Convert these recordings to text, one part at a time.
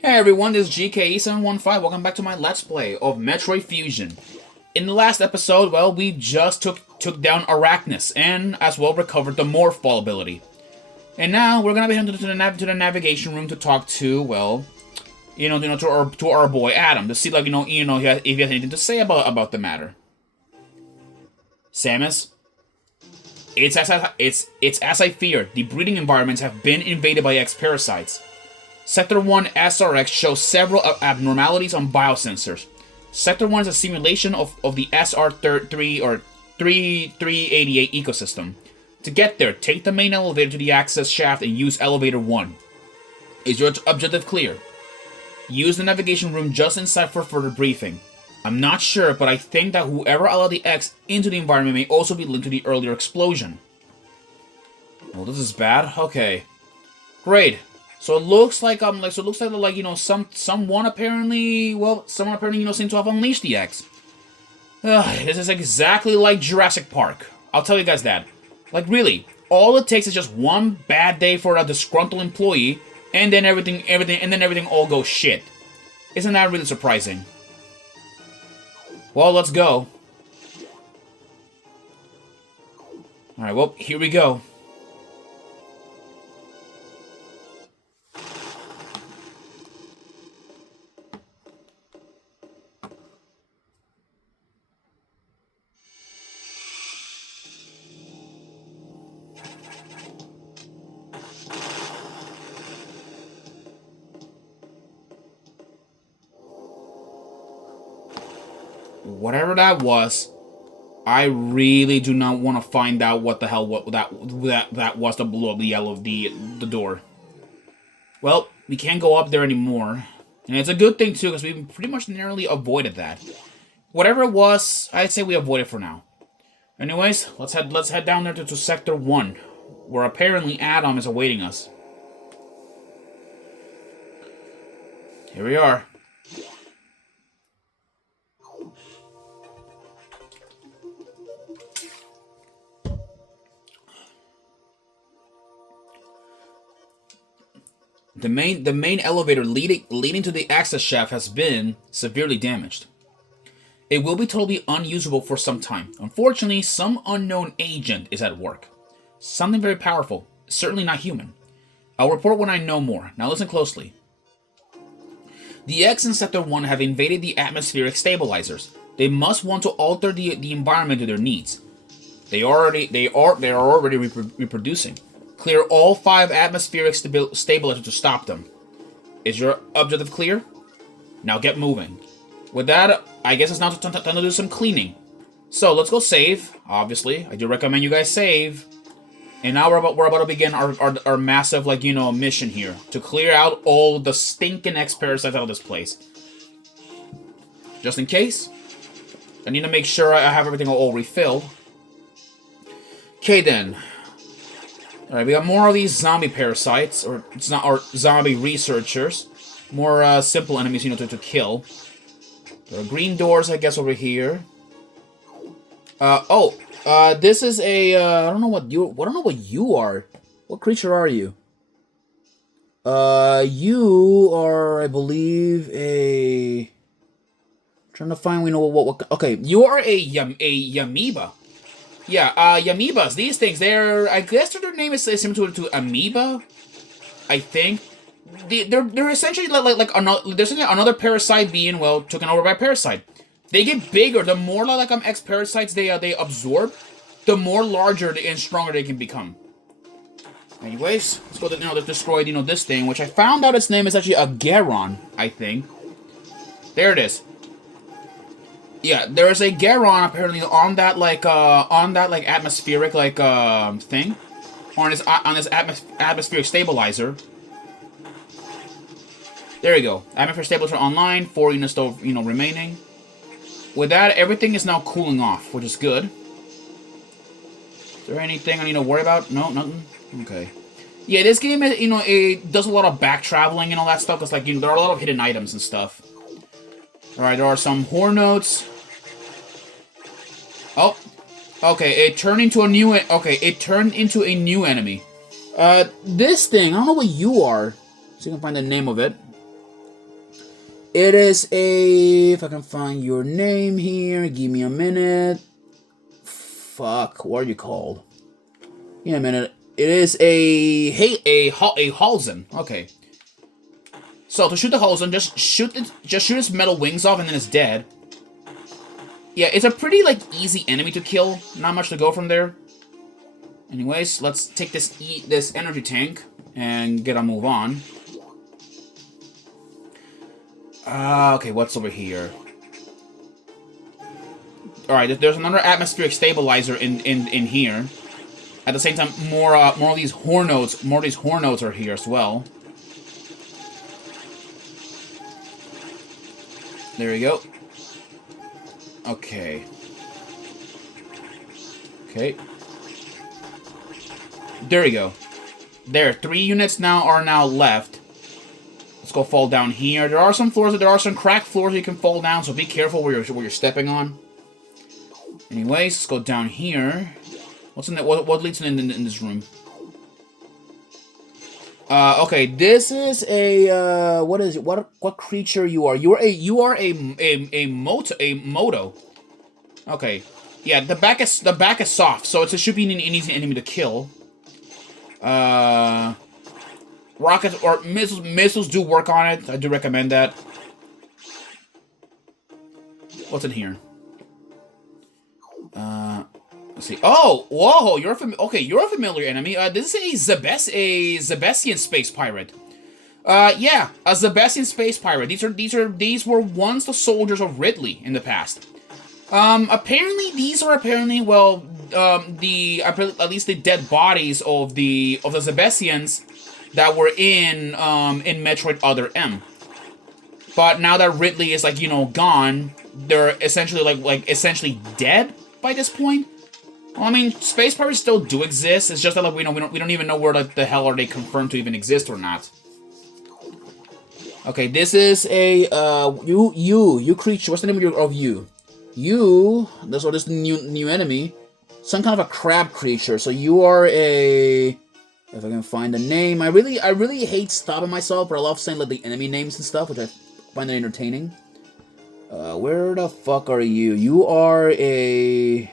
Hey everyone, this is GKE715. Welcome back to my Let's Play of Metroid Fusion. In the last episode, well, we just took down Arachnus, and as well recovered the Morph Ball ability. And now we're gonna be heading to the navigation room to talk to, well, to our boy Adam to see, like, if he has anything to say about the matter. Samus, it's as I feared. The breeding environments have been invaded by X parasites. Sector 1 SRX shows several abnormalities on biosensors. Sector 1 is a simulation of the SR3 or 3388 ecosystem. To get there, take the main elevator to the access shaft and use elevator 1. Is your objective clear? Use the navigation room just inside for further briefing. I'm not sure, but I think that whoever allowed the X into the environment may also be linked to the earlier explosion. Well, this is bad. Okay. Great. So it looks like someone apparently seemed to have unleashed the X. This is exactly like Jurassic Park. I'll tell you guys that. Like, really, all it takes is just one bad day for a disgruntled employee, and then everything all goes shit. Isn't that really surprising? Well, let's go. Alright, well, here we go. Whatever that was, I really do not want to find out what the hell that was that blew up the door. Well, we can't go up there anymore, and it's a good thing too because we pretty much narrowly avoided that. Whatever it was, I'd say we avoid it for now. Anyways, let's head down there to Sector 1, where apparently Adam is awaiting us. Here we are. The main elevator leading to the access shaft has been severely damaged. It will be totally unusable for some time. Unfortunately, some unknown agent is at work. Something very powerful, certainly not human. I'll report when I know more. Now listen closely. The X in Sector 1 have invaded the atmospheric stabilizers. They must want to alter the environment to their needs. They are already reproducing. Clear all 5 atmospheric stabilizers to stop them. Is your objective clear? Now get moving. With that, I guess it's now time to do some cleaning. So let's go save. Obviously, I do recommend you guys save. And now we're about to begin our massive mission here to clear out all the stinking X parasites out of this place. Just in case, I need to make sure I have everything all refilled. Okay then. Alright, we got more of these zombie parasites, or zombie researchers. More simple enemies, to kill. There are green doors, I guess, over here. This is a I don't know what you are. What creature are you? You are, I believe, a. Trying to find what. Okay, you are a Yamiba. Yeah, Yamibas, these things, I guess their name is similar to amoeba, I think. They're essentially like another parasite being, well, taken over by a parasite. They get bigger, the more X parasites they absorb, the more larger and stronger they can become. Anyways, let's go to, destroy, this thing, which I found out its name is actually a Garon, I think. There it is. Yeah, there is a Garon apparently on that atmospheric thing, on this atmospheric stabilizer. There you go. Atmospheric stabilizer online. 4 units still remaining. With that, everything is now cooling off, which is good. Is there anything I need to worry about? No, nothing. Okay. Yeah, this game it does a lot of back traveling and all that stuff. Cause there are a lot of hidden items and stuff. Alright, there are some horn notes. Oh. Okay, it turned into a new enemy. This thing, I don't know what you are. See if I can find the name of it. It is a... If I can find your name here, give me a minute. Fuck, what are you called? Give me a minute. It is a... Hey, a Halzen. Okay. So to shoot the Halzen, just shoot its metal wings off and then it's dead. Yeah, it's a pretty, like, easy enemy to kill. Not much to go from there. Anyways, let's take this energy tank and get a move on. Okay, what's over here? Alright, there's another atmospheric stabilizer in here. At the same time, more of these horn nodes are here as well. There we go. Okay. Okay. There we go. There, 3 units are now left. Let's go fall down here. There are some cracked floors you can fall down, so be careful where you're stepping on. Anyways, let's go down here. What's in the, what leads in this room? Okay, this is a what is it? What creature you are? You are a moto. Okay. Yeah, the back is soft, so it should be an easy enemy to kill. Rockets or missiles do work on it. I do recommend that. What's in here? Let's see. Oh, whoa! You're a familiar enemy. This is a Zebesian space pirate. Yeah, a Zebesian space pirate. These were once the soldiers of Ridley in the past. Apparently these are well, at least the dead bodies of the Zebesians that were in Metroid Other M. But now that Ridley is, like, you know, gone, they're essentially essentially dead by this point. Well, I mean, space pirates still do exist. It's just that, like, we don't even know where the hell are they confirmed to even exist or not. Okay, this is a you creature. What's the name of you? This new enemy, some kind of a crab creature. So you are a... If I can find the name, I really hate stopping myself, but I love saying, like, the enemy names and stuff, which I find it entertaining. Where the fuck are you? You are a...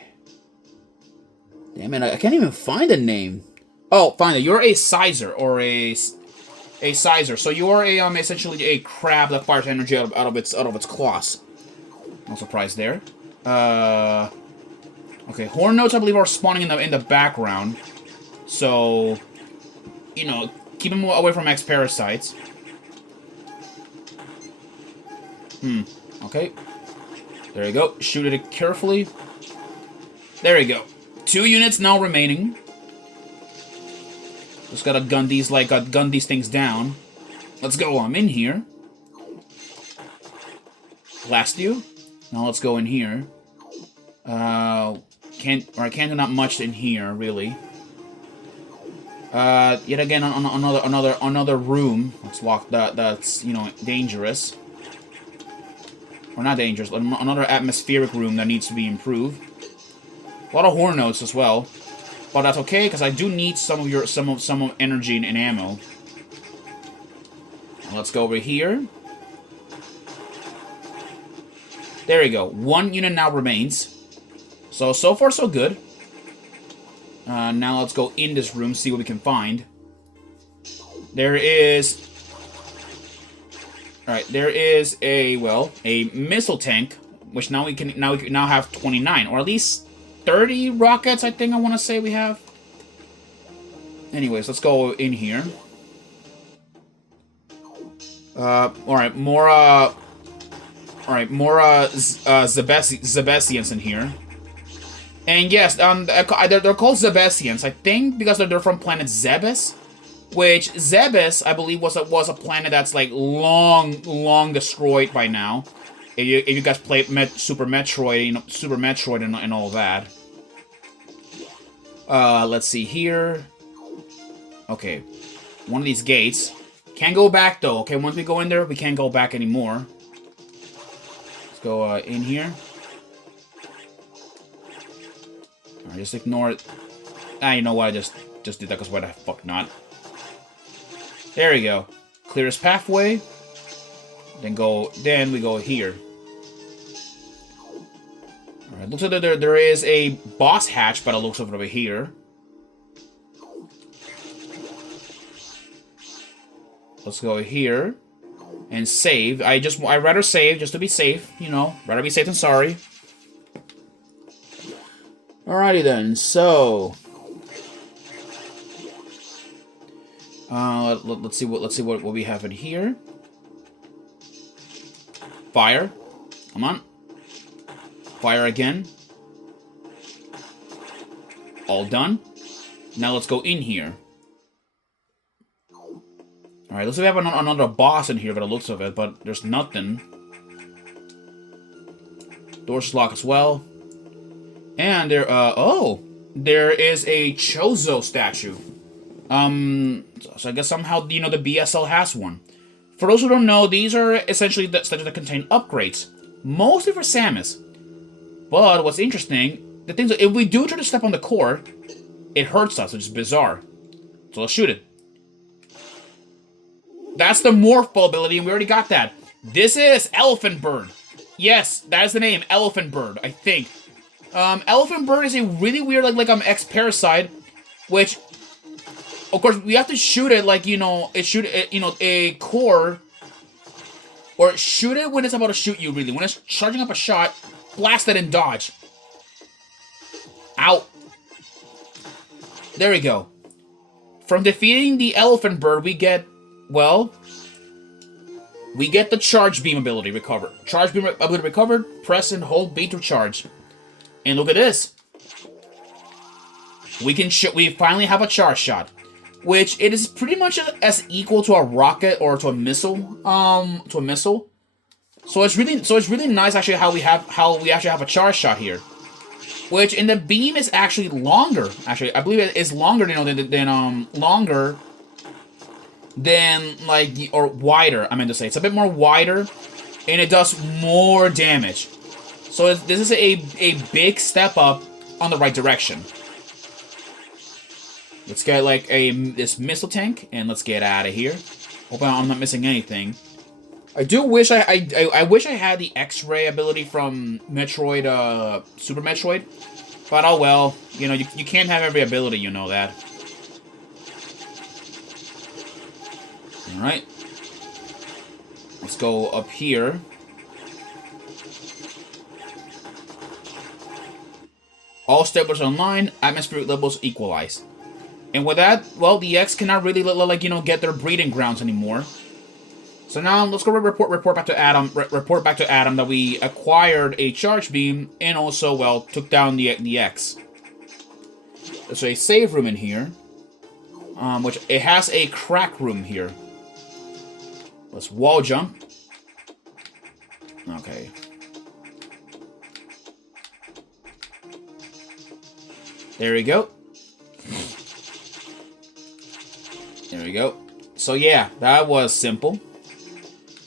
Damn it, I can't even find a name. Oh, find it. You're a sizer, or a sizer. So you are a essentially a crab that fires energy out of its claws. No surprise there. Okay, horn notes I believe are spawning in the background. So, you know, keep them away from X parasites. Okay. There you go. Shoot it carefully. There you go. 2 units now remaining. Just gotta gun these things down. Let's go. I'm in here. Blast you. Now let's go in here. Can't do not much in here really. Yet again another room. Let's lock that's, you know, dangerous. Or not dangerous. Another atmospheric room that needs to be improved. A lot of horn notes as well, but that's okay because I do need some of energy and ammo. Now let's go over here. There you go. 1 unit now remains. So far so good. Now let's go in this room, see what we can find. There is... Alright, there is a missile tank, which now we can have 29, or at least 30 rockets, I think I want to say we have. Anyways, let's go in here. Alright, more Zebesians in here. And yes, they're called Zebesians, I think, because they're from planet Zebes. Which, Zebes, I believe, was a planet that's, like, long destroyed by now. If you guys played Super Metroid, you know, Super Metroid and all that. Let's see here. Okay. One of these gates. Can't go back, though, okay? Once we go in there, we can't go back anymore. Let's go, in here. Alright, just ignore it. You know what? I just did that because why the fuck not? There we go. Clearest pathway. Then we go here. Alright, looks like there is a boss hatch by the looks of it over here. Let's go here and save. I'd rather save just to be safe, you know. Rather be safe than sorry. Alrighty then, so let's see what we have in here. Fire. Come on. Fire again. All done. Now let's go in here. Alright, looks like we have another boss in here by the looks of it, but there's nothing. Door's locked as well. And there is a Chozo statue. So I guess somehow, you know, the BSL has one. For those who don't know, these are essentially the statues that contain upgrades. Mostly for Samus. But what's interesting, the things if we do try to step on the core, it hurts us, which is bizarre. So let's shoot it. That's the Morpho ability, and we already got that. This is Elephant Bird. Yes, that is the name, Elephant Bird, I think. Elephant Bird is a really weird, X-Parasite, which, of course, we have to shoot it like, you know, a core, or shoot it when it's about to shoot you, really. When it's charging up a shot, blast it and dodge. Ow. There we go. From defeating the Elephant Bird, we get, well, we get the Charge Beam ability recovered. Charge Beam ability recovered, press and hold B to charge. And look at this. We finally have a charge shot, which it is pretty much as equal to a rocket or to a missile. So it's really nice actually how we actually have a charge shot here, which in the beam is actually longer. Actually, I believe it is longer, you know, longer than or wider. I meant to say it's a bit more wider, and it does more damage. So this is a big step up on the right direction. Let's get this missile tank, and let's get out of here. Hope I'm not missing anything. I do wish I wish I had the X-ray ability from Metroid, Super Metroid, but oh well. You know, you can't have every ability, you know that. All right. Let's go up here. All stables online, atmospheric levels equalize. And with that, well, the X cannot really, get their breeding grounds anymore. So now, let's go report back to Adam. Report back to Adam that we acquired a charge beam and also, well, took down the X. There's a save room in here, which it has a crack room here. Let's wall jump. Okay. There we go. There we go. So yeah, that was simple.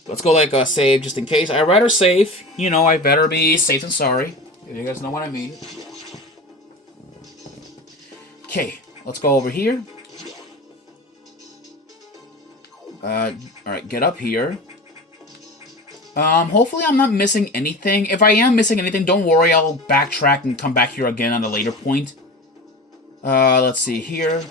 Let's go save just in case. I'd rather save. You know, I better be safe than sorry. If you guys know what I mean. Okay, let's go over here. Alright, get up here. Hopefully I'm not missing anything. If I am missing anything, don't worry, I'll backtrack and come back here again at a later point. Let's see here.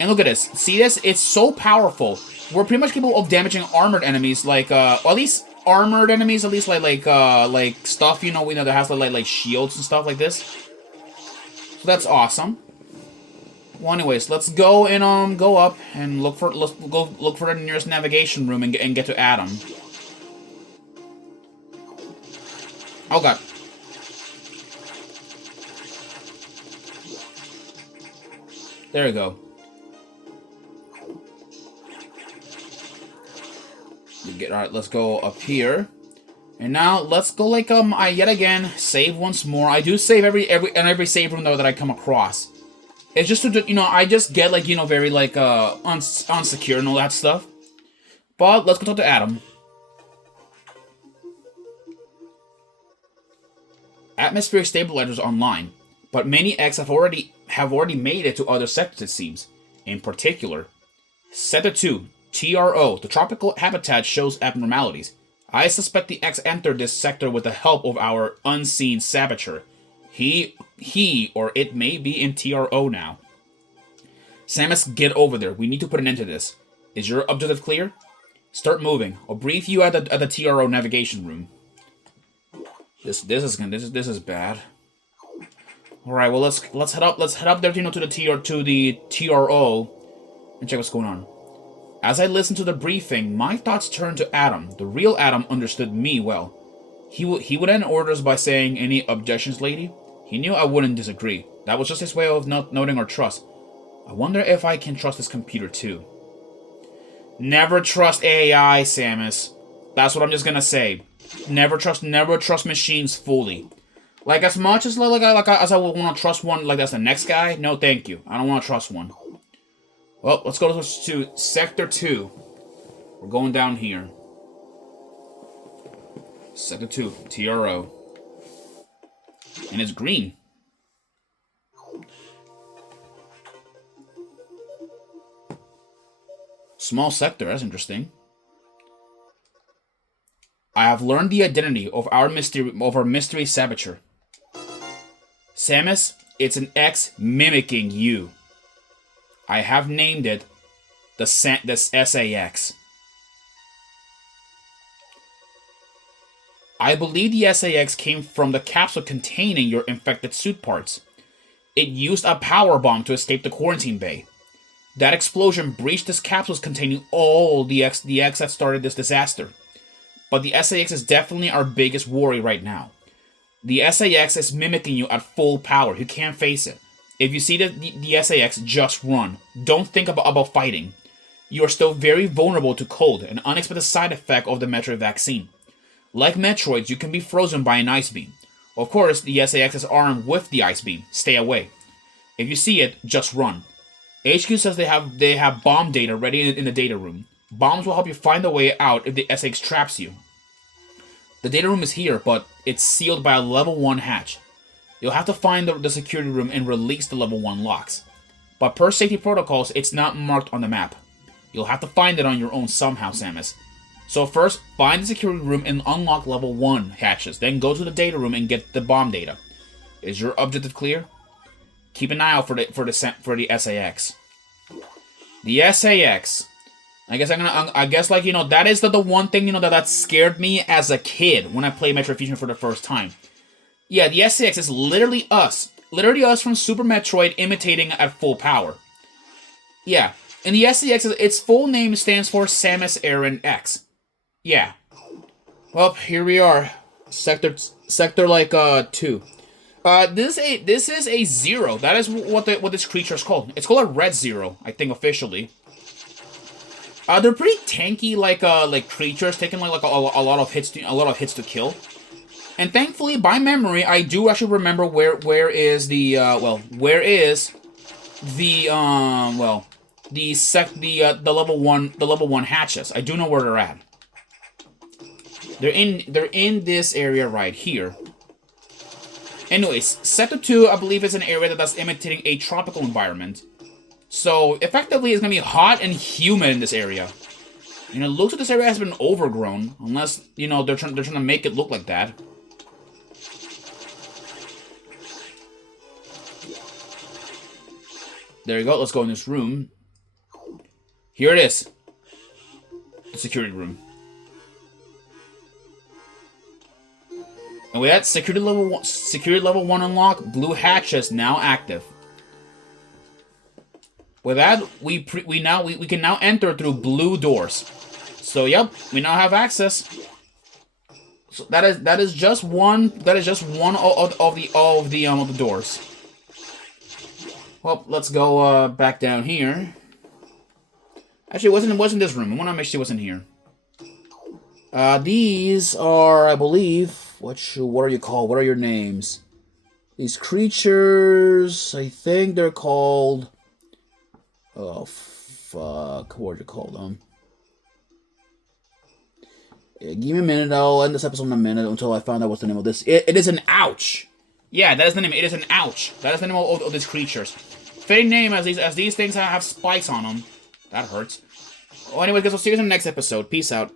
And look at this. See this? It's so powerful. We're pretty much capable of damaging armored enemies, or at least armored enemies, at least like stuff, you know, that has like shields and stuff like this. So that's awesome. Well, anyways, let's go and go up and look for the nearest navigation room and get to Adam. Oh god. There we go. Alright, let's go up here. And now let's go I yet again save once more. I do save every save room though that I come across. It's just to, you know, I just get very unsecure and all that stuff. But let's go talk to Adam. Atmospheric stabilizers online, but many X have already made it to other sectors, it seems. In particular, Sector 2, TRO. The tropical habitat shows abnormalities. I suspect the X entered this sector with the help of our unseen saboteur. He or it may be in TRO now. Samus, get over there. We need to put an end to this. Is your objective clear? Start moving. I'll brief you at the TRO navigation room. This is bad. All right, well let's head up there, to the TRO and check what's going on. As I listened to the briefing, my thoughts turned to Adam. The real Adam understood me well. He would end orders by saying, "Any objections, lady?" He knew I wouldn't disagree. That was just his way of noting our trust. I wonder if I can trust this computer too. Never trust AI, Samus. That's what I'm just gonna say. Never trust machines fully. Like, as much as as I would want to trust one like that's the next guy, no thank you. I don't want to trust one. Well, let's go to Sector 2. We're going down here. Sector 2, TRO. And it's green. Small sector, that's interesting. I have learned the identity of our mystery saboteur. Samus, it's an X mimicking you. I have named it the SAX. I believe the SAX came from the capsule containing your infected suit parts. It used a power bomb to escape the quarantine bay. That explosion breached this capsule containing all the X that started this disaster. But the SAX is definitely our biggest worry right now. The SAX is mimicking you at full power. You can't face it. If you see the SAX, just run. Don't think about fighting. You are still very vulnerable to cold, an unexpected side effect of the Metroid vaccine. Like Metroids, you can be frozen by an ice beam. Of course, the SAX is armed with the ice beam. Stay away. If you see it, just run. HQ says they have bomb data ready in the data room. Bombs will help you find the way out if the SAX traps you. The data room is here, but it's sealed by a level 1 hatch. You'll have to find the security room and release the level 1 locks. But per safety protocols, it's not marked on the map. You'll have to find it on your own somehow, Samus. So first, find the security room and unlock level 1 hatches. Then go to the data room and get the bomb data. Is your objective clear? Keep an eye out for the SAX. The SAX. I guess that is the one thing that scared me as a kid when I played Metroid Fusion for the first time. Yeah, the SAX is literally us from Super Metroid imitating at full power. Yeah, and the SAX, its full name stands for Samus Aran X. Yeah. Well, here we are, sector 2. This is a 0. That is what this creature is called. It's called a red 0, I think officially. They're pretty tanky, like creatures, taking a lot of hits to kill. And thankfully, by memory, I do actually remember where is the level 1 hatches. I do know where they're at. They're in this area right here. Anyways, Sector 2, I believe, is an area that's imitating a tropical environment. So, effectively, it's going to be hot and humid in this area. And it looks like this area has been overgrown, unless, they're trying to make it look like that. There you go, let's go in this room. Here it is. The security room. And with that, security level 1 unlock, blue hatches now active. With that, we can now enter through blue doors. So yep, we now have access. So that is just one of the doors. Well, let's go back down here. Actually, it wasn't this room. I want to make sure it wasn't here. These are, I believe, what are you called? What are your names? These creatures, I think they're called. Oh fuck! What would you call them? Yeah, give me a minute. I'll end this episode in a minute until I find out what's the name of this. It is an ouch. Yeah, that is the name. It is an ouch. That is the name of these creatures. Fitting name as these things have spikes on them. That hurts. Well, anyway, guys, I'll see you guys in the next episode. Peace out.